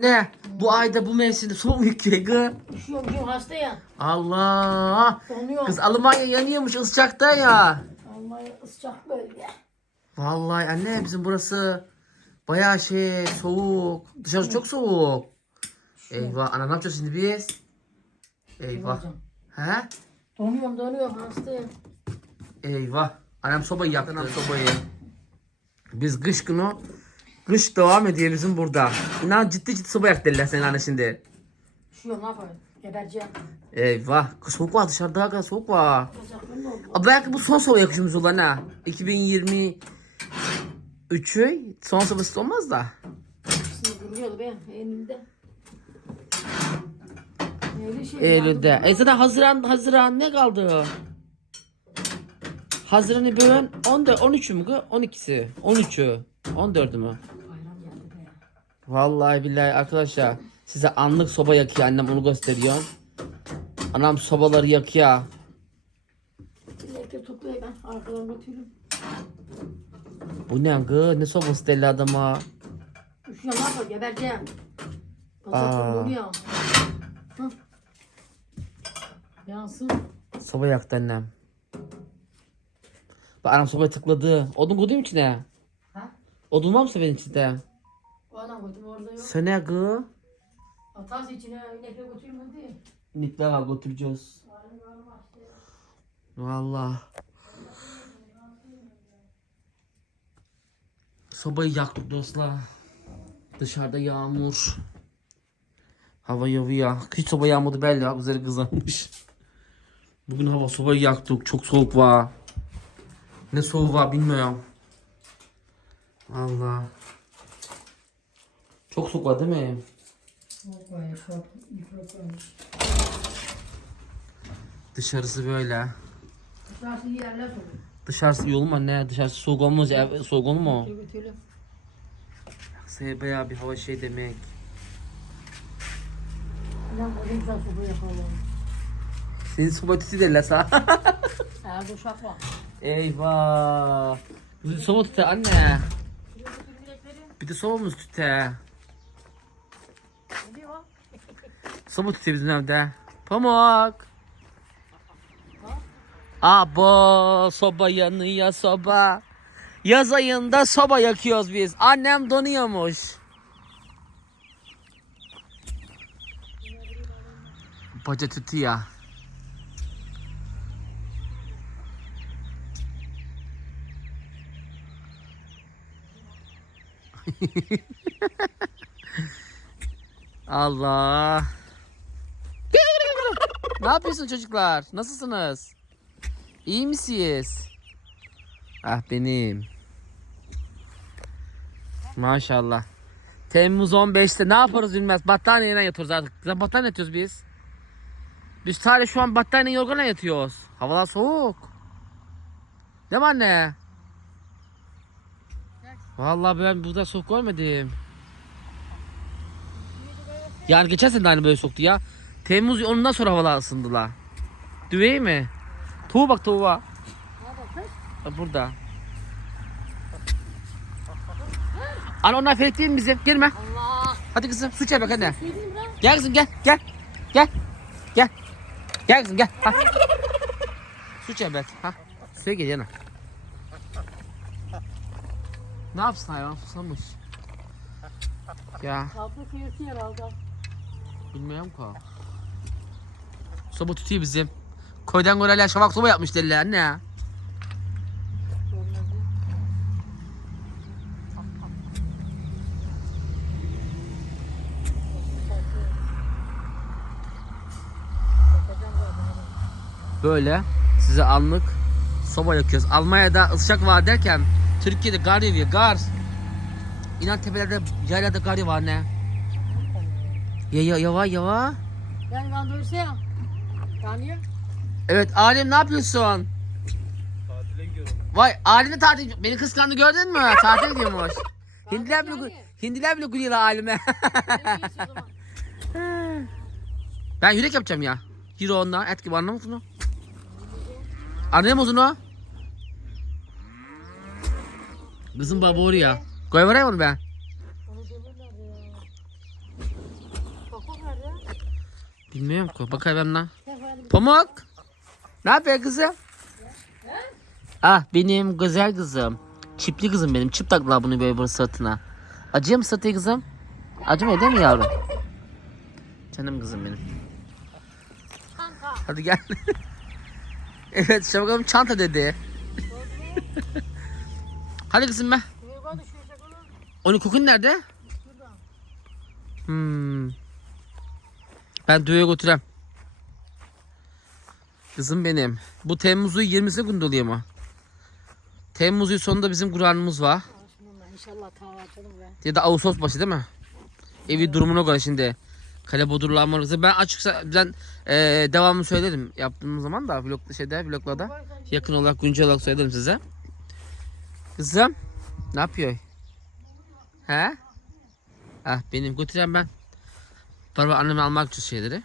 Ne? Bu ayda bu mevsimde soğuk mu yüklüyor gı? Üşüyorum üşüyorum hasta ya. Allah. Donuyorum. Kız Almanya yanıyormuş ıscakta ya. Almanya ıscak bölge. Vallahi anne bizim burası bayağı şey soğuk. Dışarı çok soğuk. Eyvah ana ne yapacağız şimdi biz? Eyvah. Hocam. He? Donuyorum donuyorum hastayım. Eyvah. Annem sobayı yaktı. Annem sobayı. Biz kış günü kış devam ediyor bizim burada. İnan ciddi ciddi soba yaktı dediler senin anne şimdi. Üşüyorum ne yapayım? Gebereceğim. Eyvah. Soğuk var dışarıda hakikaten soğuk var. Abi belki bu son soba yakışımız olan ha. 2023'ü son sobası olmaz da. Hepsini duruyordu be elimde. Öyle şey. Eylül'de. E zaten Haziran, Haziran ne kaldı? Haziran'ı bölen 14, 13'ü mü? kız? 12'si. 13'ü. 14'ü mü? Vallahi billahi arkadaşlar size anlık soba yakıyor annem onu gösteriyor. Anam sobaları yakıyor. Dilekleri toplayayım ben. Arkadan götürürüm. Bu ne gı? Ne sobası deli adama? Üşüyorum yapayım? Gebereceğim. Bacaklarım Aa. donuyor. Hı. Yansın. Soba yaktı annem. Bak anam sobaya tıkladı. Odun koydum içine. Ha? Odun var mı senin içinde? O anam koydum orada yok. Sen ne gı? Atas içine hadi. Nikle var götüreceğiz. Vallahi. Sobayı yaktık dostlar. Dışarıda yağmur. Hava yağıyor. Hiç soba yağmadı belli ya. Üzeri kızarmış. Bugün hava sobayı yaktık. Çok soğuk var. Ne soğuk var bilmiyorum. Allah. Çok soğuk var değil mi? Çok ya çok mikrop. Dışarısı böyle. Dışarısı yerler soruyor. Dışarısı yolu mu anne? Dışarısı soğuk olmaz. Ev, soğuk olur mu? Şey bayağı bir hava şey demek. Ulan o güzel soba yapalım. Senin soba tütü derler sana. Eğer uşak var. Eyvah. Soba tütü anne. Bir de sobamız tütü. Ne diyor? Soba tütü bizim evde. Pamuk. Abo soba yanıyor soba. Yaz ayında soba yakıyoruz biz. Annem donuyormuş. Baca ya. Allah. Ne yapıyorsun çocuklar? Nasılsınız? İyi misiniz? Ah benim. Maşallah. Temmuz 15'te ne yaparız bilmez. Battaniyeyle yatıyoruz artık. Zaten battaniye yatıyoruz biz. Biz sadece şu an battaniye yorganla yatıyoruz. Havalar soğuk. Değil mi anne? Vallahi ben burada soğuk görmedim. Yani geçen sene de aynı böyle soğuktu ya. Temmuz ondan sonra havalar ısındılar. Düveyi mi? Tuğ bak tuğba. Burada. Ana onlar felek değil mi bizim? Girme. Allah. Hadi kızım su içer bak anne. Gel kızım gel gel. Gel. Gel. Gel kızım gel. Ha. Su içer bak. Ha. Suya gel yana. Ne yapsın hayvan susamış. Ya Altı kıyırtı herhalde. bilmiyorum ki. Soba tutuyor bizim. Koydan gorayla şafak soba yapmış dediler anne. Böyle size anlık soba yakıyoruz. Almanya'da ısıcak var derken Türkiye'de gar yağıyor gar. İnan tepelerde yaylada gar var ne? Ya ya yava yava. Yani ben duysa Yani Evet Alim ne yapıyorsun? Tatile gidiyorum. Vay Alim'de tatil beni kıskandı gördün mü? Tatil gidiyormuş. Hindiler bile Hindiler bile gülüyor Alim'e. ben yürek yapacağım ya. Yürü ondan et gibi anlamı musun o? Anlıyor musun o? Kızım baba oraya. Koy vereyim onu ben. Onu ya. Bilmiyorum ki. Bakayım lan. Pamuk. Ne yapıyor kızım? Ah benim güzel kızım. Çipli kızım benim. Çip taktılar bunu böyle böyle sırtına. Acıyor mu sırtı kızım? Acımıyor değil mi yavrum? Canım kızım benim. Hadi gel. evet bakalım çanta dedi. Hadi kızım be. Onun kokun nerede? Hmm. Ben düğüye götürem. Kızım benim. Bu Temmuz'un 20'si gün doluyor mu? Temmuz'un sonunda bizim Kur'an'ımız var. İnşallah kahvaltılım be. Ya da Ağustos başı değil mi? Evi durumuna göre şimdi. Kale bodurlanmalısı. Ben açıkça ben eee devamlı söylerim. Yaptığım zaman da vlog şeyde vloglarda yakın olarak güncel olarak söylerim size. Kızım ne yapıyor? He? Ah benim götüreceğim ben. Para anneme almak için şeyleri.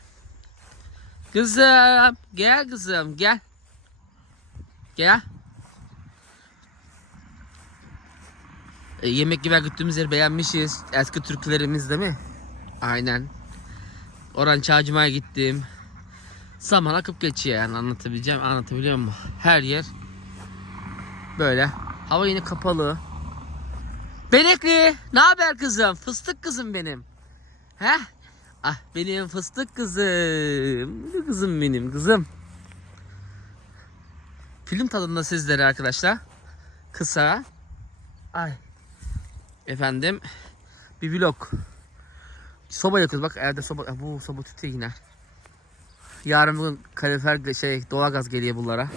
Kızım gel kızım gel. Gel. E, yemek gibi gittiğimiz yeri beğenmişiz. Eski türkülerimiz değil mi? Aynen. Oran Çağcıma'ya gittim. Zaman akıp geçiyor yani anlatabileceğim anlatabiliyor muyum? Her yer böyle. Hava yine kapalı. Benekli ne haber kızım? Fıstık kızım benim. He? Ah benim fıstık kızım. Kızım benim kızım. Film tadında sizlere arkadaşlar. Kısa. Ay. Efendim bir vlog. Soba yakıyoruz bak evde soba Ah, bu soba tütüyor yine. Yarın bugün kalorifer şey doğalgaz geliyor bunlara.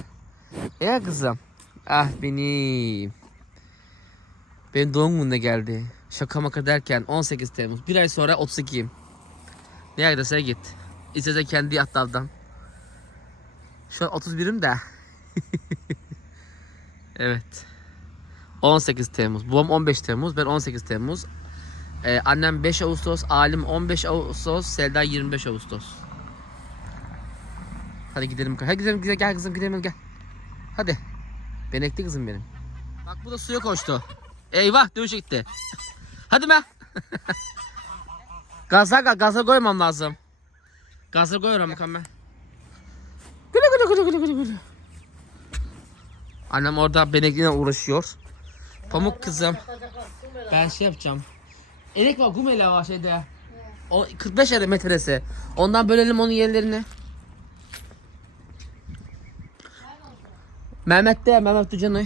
Ya kızım. Ah benim. Benim doğum gününe geldi. Şaka maka derken 18 Temmuz. Bir ay sonra 32'yim. Nereye giderse git. İstese kendi atlardan. Şu an 31'im de. evet. 18 Temmuz. Babam 15 Temmuz. Ben 18 Temmuz. Ee, annem 5 Ağustos. Alim 15 Ağustos. Selda 25 Ağustos. Hadi gidelim. Hadi gidelim. Gel, gel kızım gidelim gel. Hadi. Benekli kızım benim. Bak bu da suya koştu. Eyvah dövüşe gitti. Hadi be. gaza gaza koymam lazım. Gaza koyuyorum bakalım ben. Güle güle güle güle güle güle. Annem orada benekliyle uğraşıyor. Pamuk kızım. Ben şey yapacağım. Elek var gumele var şeyde. O 45 yere metresi. Ondan bölelim onun yerlerini. Mehmet de Mehmet Tucan'ı.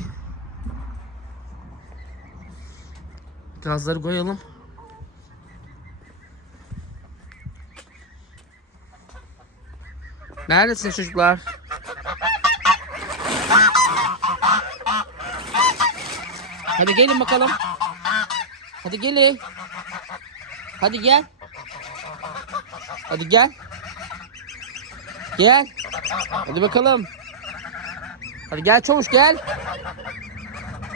Gazları koyalım. Neredesiniz çocuklar? Hadi gelin bakalım. Hadi gelin. Hadi gel. Hadi gel. Gel. Hadi bakalım. Hadi gel çavuş gel.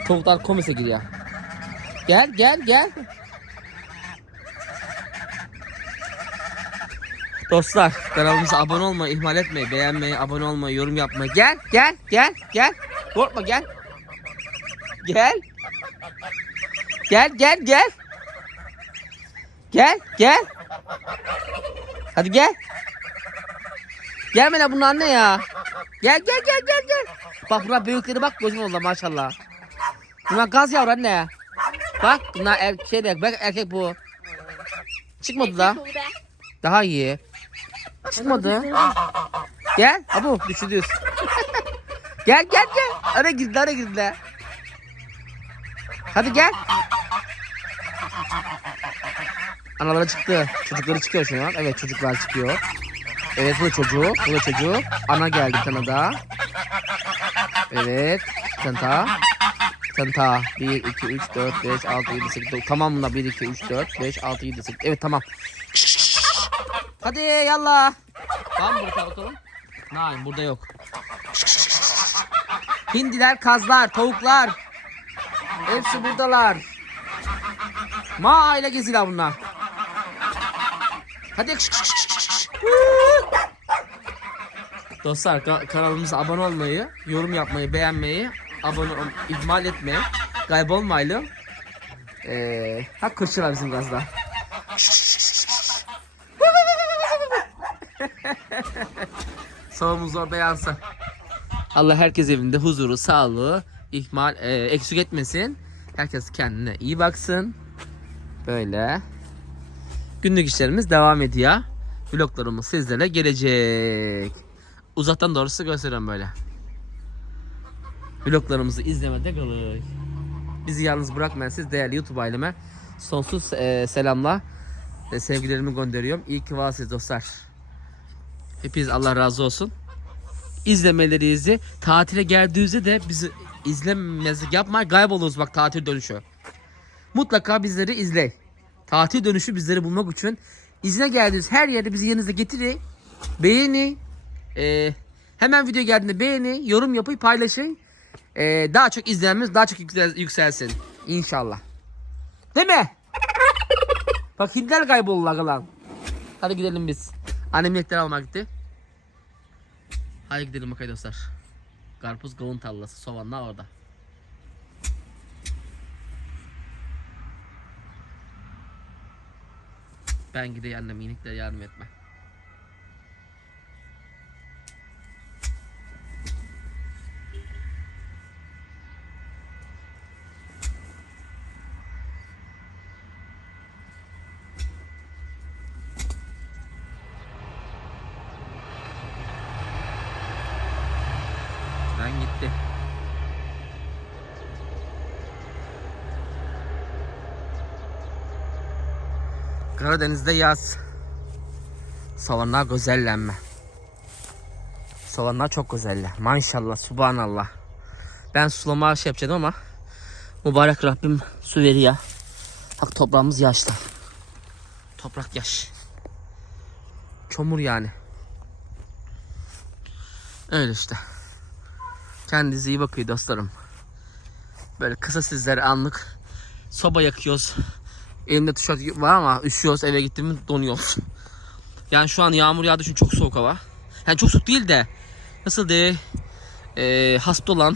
Tavuklar komise giriyor. Gel gel gel. Dostlar kanalımıza abone olmayı ihmal etmeyin. Beğenmeyi, abone olmayı, yorum yapmayı. Gel gel gel gel. Korkma gel. Gel. Gel gel gel. Gel gel. Hadi gel. Gelme lan bunun anne ya. Gel gel gel gel gel. Bak bunlar büyükleri bak gözün oldu maşallah. Bunlar gaz yavru anne. Bak bunlar er, şey de, bak erkek bu. Çıkmadı da. Daha iyi. Çıkmadı. Gel. Abu düşürüyoruz. gel gel gel. Ara girdi ara girdi. Hadi gel. Anaları çıktı. Çocukları çıkıyor şu an. Evet çocuklar çıkıyor. Evet bu da çocuğu. Bu da çocuğu. Ana geldi tane daha. Evet. Tane daha. 1, 2, 3, 4, 5, 6, 7, 8, 9. Tamam bunlar. 1, 2, 3, 4, 5, 6, 7, 8. Evet tamam. Hadi yallah. Var mı burada bakalım? Hayır burada yok. Hindiler, kazlar, tavuklar. Hepsi buradalar. Ma ile geziyorlar bunlar. Hadi. Dostlar ka- kanalımıza abone olmayı, yorum yapmayı, beğenmeyi, abone ol ihmal etmeyin. Kaybolmayalım. Ee, ha kırçılar bizim gazda. Orada yansın. Allah herkes evinde huzuru, sağlığı, ihmal, e, eksik etmesin. Herkes kendine iyi baksın. Böyle. Günlük işlerimiz devam ediyor. Vloglarımız sizlere gelecek. Uzaktan doğrusu gösteriyorum böyle. Vloglarımızı izlemede kalın. Bizi yalnız bırakmayın siz değerli YouTube aileme. Sonsuz e, selamla e, sevgilerimi gönderiyorum. İyi ki varsınız dostlar. Hepiniz Allah razı olsun. İzlemelerinizi tatile geldiğinizde de bizi izlemezlik yapmayın. Kayboluruz bak tatil dönüşü. Mutlaka bizleri izleyin. Tatil dönüşü bizleri bulmak için izine geldiğiniz her yerde bizi yanınızda getirin. Beğeni. e, hemen video geldiğinde beğeni, yorum yapıp paylaşın. E, daha çok izlenmemiz daha çok yüksel- yükselsin. İnşallah. Değil mi? Bak hindiler kayboldular lan. Hadi gidelim biz. Annem yekleri almak gitti. Hadi gidelim bakayım dostlar. Karpuz kavun tarlası. Soğanlar orada. Ben gideyim annem iniklere yardım etme. Karadeniz'de yaz. Savanlar güzellenme. Savanlar çok güzeller. Maşallah, subhanallah. Ben sulama şey yapacaktım ama mübarek Rabbim su veriyor. Bak toprağımız yaşlı. Toprak yaş. Çamur yani. Öyle işte. Kendinize iyi bakın dostlarım. Böyle kısa sizlere anlık soba yakıyoruz. Elimde tişört var ama üşüyoruz eve gittiğimiz donuyoruz. Yani şu an yağmur yağdığı için çok soğuk hava. Yani çok soğuk değil de nasıl diye e, hasta olan,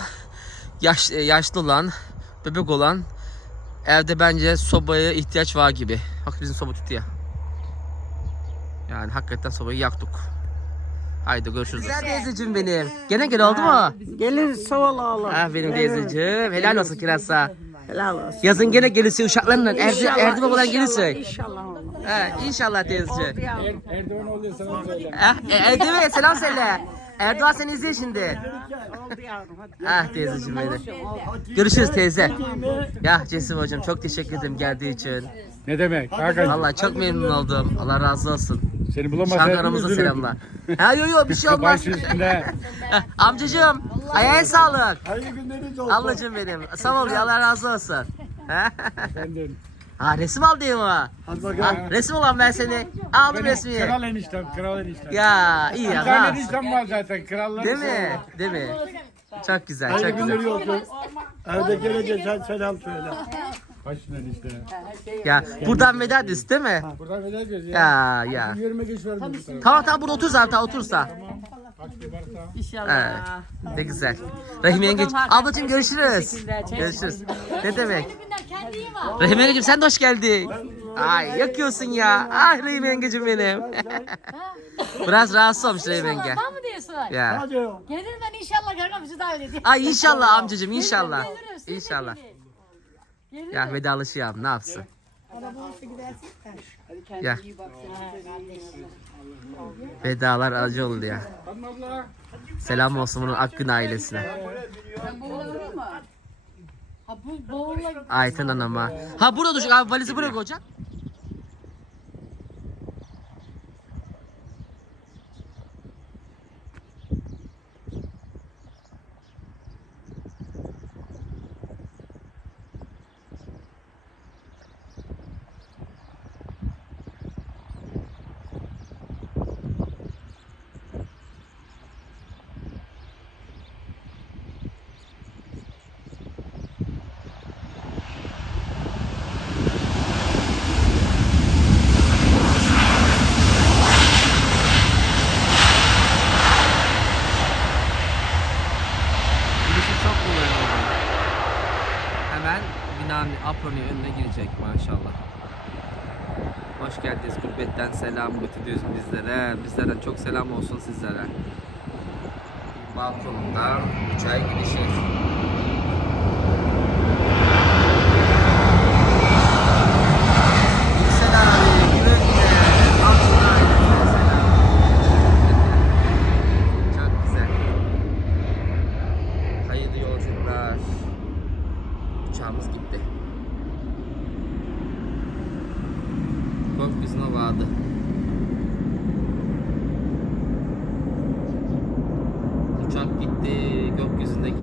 yaş, e, yaşlı olan, bebek olan evde bence sobaya ihtiyaç var gibi. Bak bizim soba tutuyor. Yani hakikaten sobayı yaktık. Haydi görüşürüz. Güzel teyzeciğim benim. Gene gel oldu mu? Gelir sağ ol oğlum. Ah benim teyzeciğim. Helal olsun kirasa. Helal olsun. Yazın gene gelirse uşaklarla Erdi, İnşallah, Erdi inşallah, gelirse. İnşallah oğlum. He, inşallah teyzeciğim. Yavrum. Erdoğan oluyor sana söyle. Eh, e, Erdoğan selam söyle. Erdoğan seni izliyor şimdi. Oldu yavrum. Hadi. Ah teyzeciğim benim. Görüşürüz teyze. Ya Cesim hocam çok teşekkür ederim geldiği için. Ne demek? Hakan Vallahi çok memnun oldum. Allah razı olsun. Seni bulamasaydım Şankara'mıza üzülürdüm. selamlar. Ha yo yo bir şey olmaz. Baş üstünde. Amcacığım ayağına sağlık. Hayırlı günleriniz olsun. Ablacığım benim. Sağ ol ya Allah razı olsun. Efendim. ha resim? Hadi Ha, bakalım. resim olan ben seni. Aldım resmi. Kral eniştem, kral eniştem. Ya iyi Bir ya. tane ha. eniştem var zaten, krallar. Değil mi? Değil mi? Çok güzel, Hayırlı çok günleri güzel. olsun. Evde gelince sen selam söyle. Başına enişte. Ya buradan veda ediyorsun değil mi? Buradan veda ediyoruz ya. Ya ya. Yürüme geç verdim bu tarafa. Tamam tamam burada otur zaten otursa. Kaç varsa. İnşallah. Ne güzel. Rahim yenge. Ablacığım görüşürüz. Görüşürüz. Ne demek? Rahim yengeciğim sen de hoş geldin. Ay yakıyorsun ya. Ah Rahim yengeciğim benim. Biraz rahatsız olmuş Rahim yenge. Tamam mı diyorsun? Ya. Hadi. Gelirim ben inşallah kanka bizi davet edeyim. Ay inşallah amcacığım inşallah. De. Ya vedalaşıyor ne yapsın? Ya. Vedalar acı oldu ya. Selam olsun bunun Akgün ailesine. Ha bu boğulla Ayten anama. Ha burada dur. Abi valizi buraya koyacaksın. Selam götürüyoruz bizlere. Bizlerden çok selam olsun sizlere. Balkonundan çay gidişi.